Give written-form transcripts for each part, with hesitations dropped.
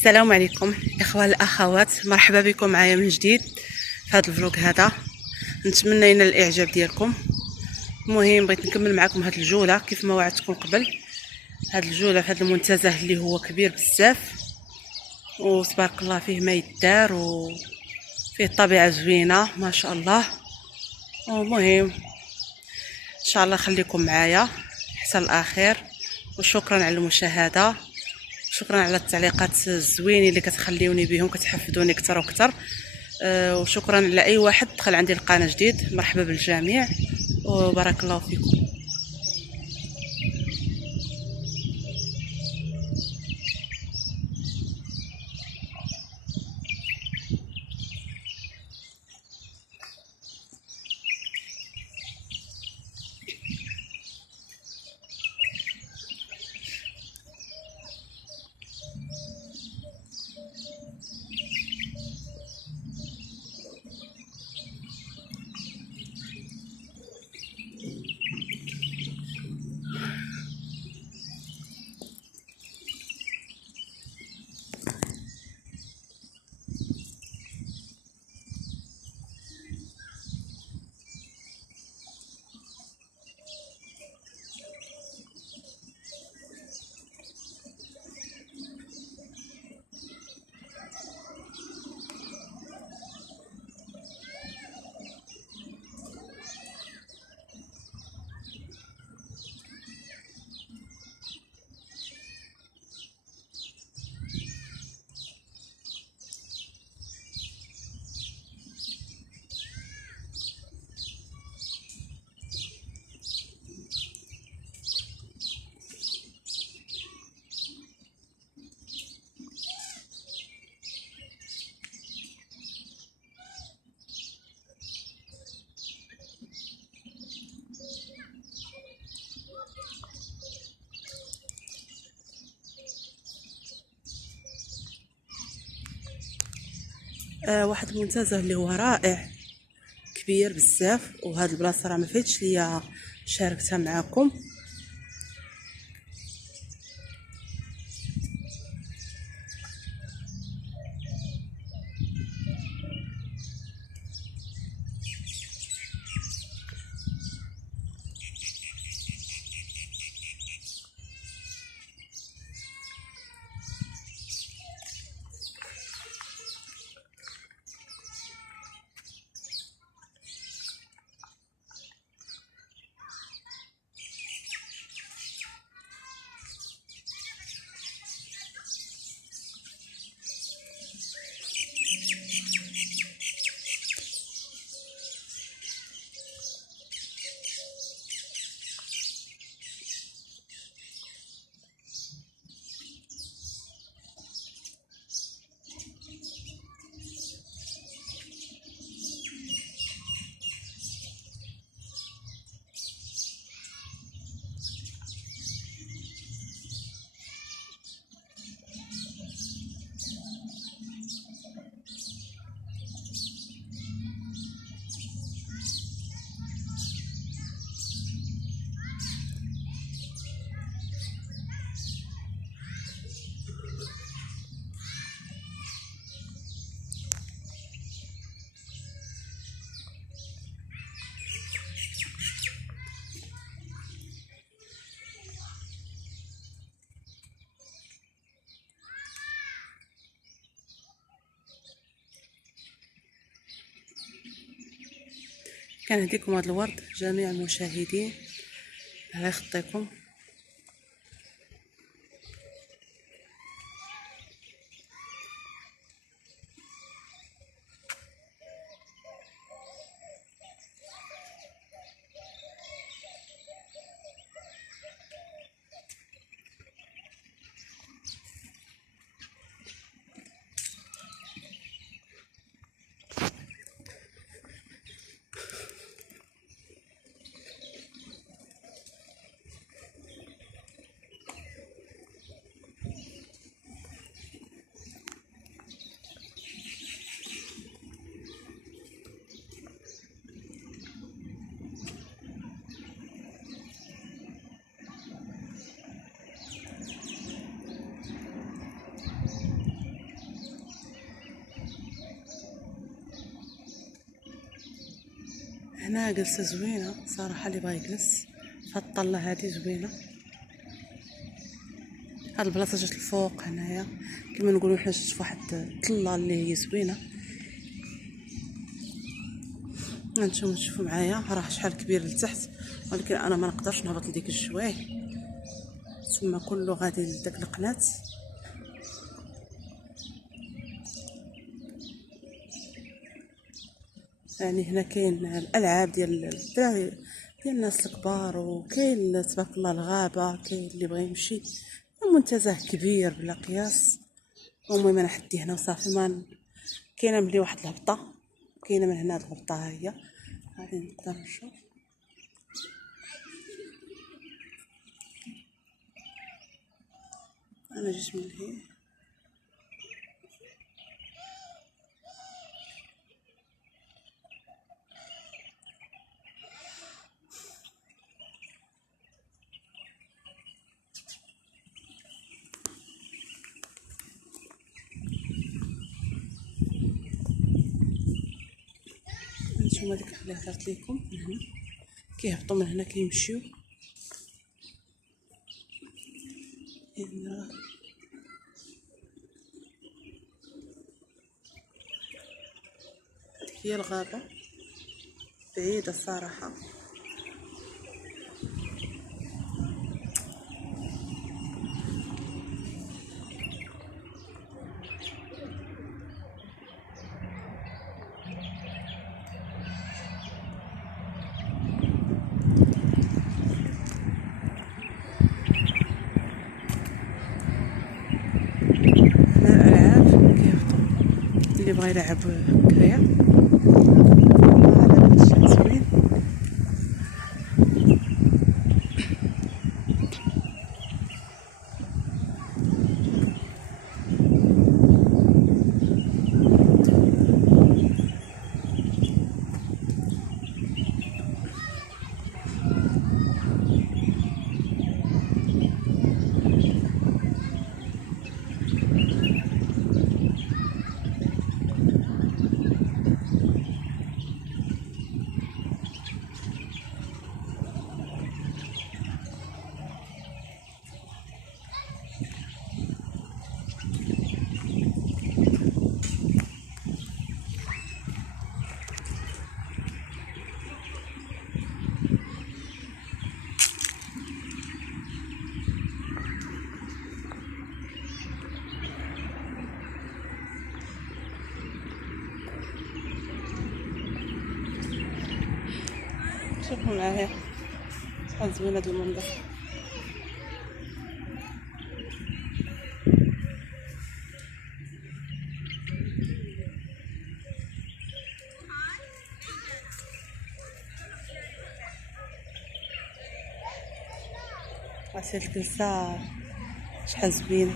السلام عليكم اخوان الاخوات، مرحبا بكم معايا من جديد في هذا الفلوق هذا. نتمنى ينال الاعجاب ديالكم. المهم بغيت نكمل معكم هذه الجوله كيف ما وعدتكم قبل. هذه الجوله في هذا المنتزه اللي هو كبير بزاف وتبارك الله فيه ما يدار وفيه طبيعه زوينه ما شاء الله. المهم ان شاء الله خليكم معايا حتى الاخير، وشكرا على المشاهده، شكرا على التعليقات الزوينين اللي كتخليوني بهم، كتحفزوني اكثر واكثر. وشكرا على اي واحد دخل عندي القناه جديد، مرحبا بالجميع وبارك الله فيكم. واحد المنتزه اللي هو رائع كبير بزاف، وهاد البلاصه راه ما فاتش ليا شاركتها معاكم. كنهديكم هذا الورد جميع المشاهدين، الله يخطيكم. هنا جلسة زوينة صراحة، اللي بغا يجلس فهاد الطلة هادي زوينة. هاد البلاصة جات الفوق هنايا كيما نقولو حنا، جات فواحد الطلة اللي هي زوينة. هانتوما تشوفوا معايا راه شحال كبير لتحت، ولكن انا ما نقدرش نهبط لديك الجوايه، ثم كله غادي لداك القناه. يعني هنا كاين الالعاب ديال الدراري، ديال الناس الكبار، وكاين تبارك الله الغابه، كاين اللي بغى يمشي. منتزه كبير بلا قياس. المهم انا حدي هنا وصافي. ما كاينه ملي واحد الهبطه، كاينه من هنا هاد الهبطه، ها هي غادي نقدر نشوف. انا جيت من هنا. هانتوما ديك اللي هضرت لكم من هنا، كيهبطوا من هنا كيمشيو. هنا هي الغابة بعيدة الصراحة. هنا الألعاب كيهبطوا، اللي بغا يلعب هكايا. هذا الشيء زوين. شوفوا معايا شحال زوين هاد المنظر. عرفتي الجلسة شحال زوينة.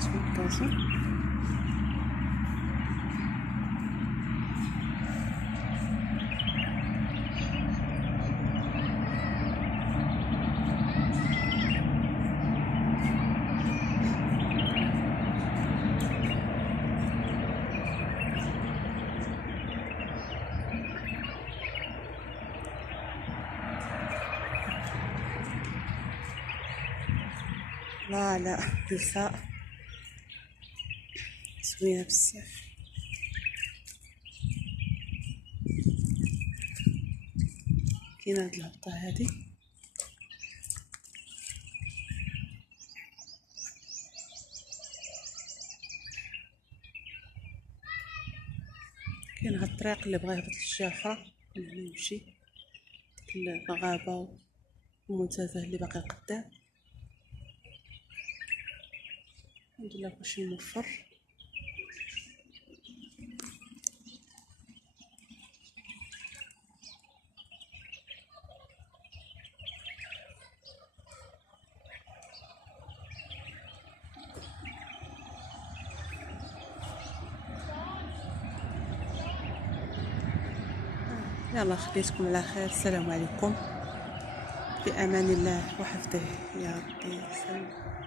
تفضلوا. لا جلسة زوينة بزاف. كاينه هاد الهبطة هادي، كاين هاد الطريق اللي بغا يهبط للجهة الأخرى من هنا يمشي ديك الغابة والمنتزه اللي باقي قدام. الحمد لله كلشي موفر. يلا خليتكم على خير، السلام عليكم، في امان الله وحفظه يا ربي. سلام.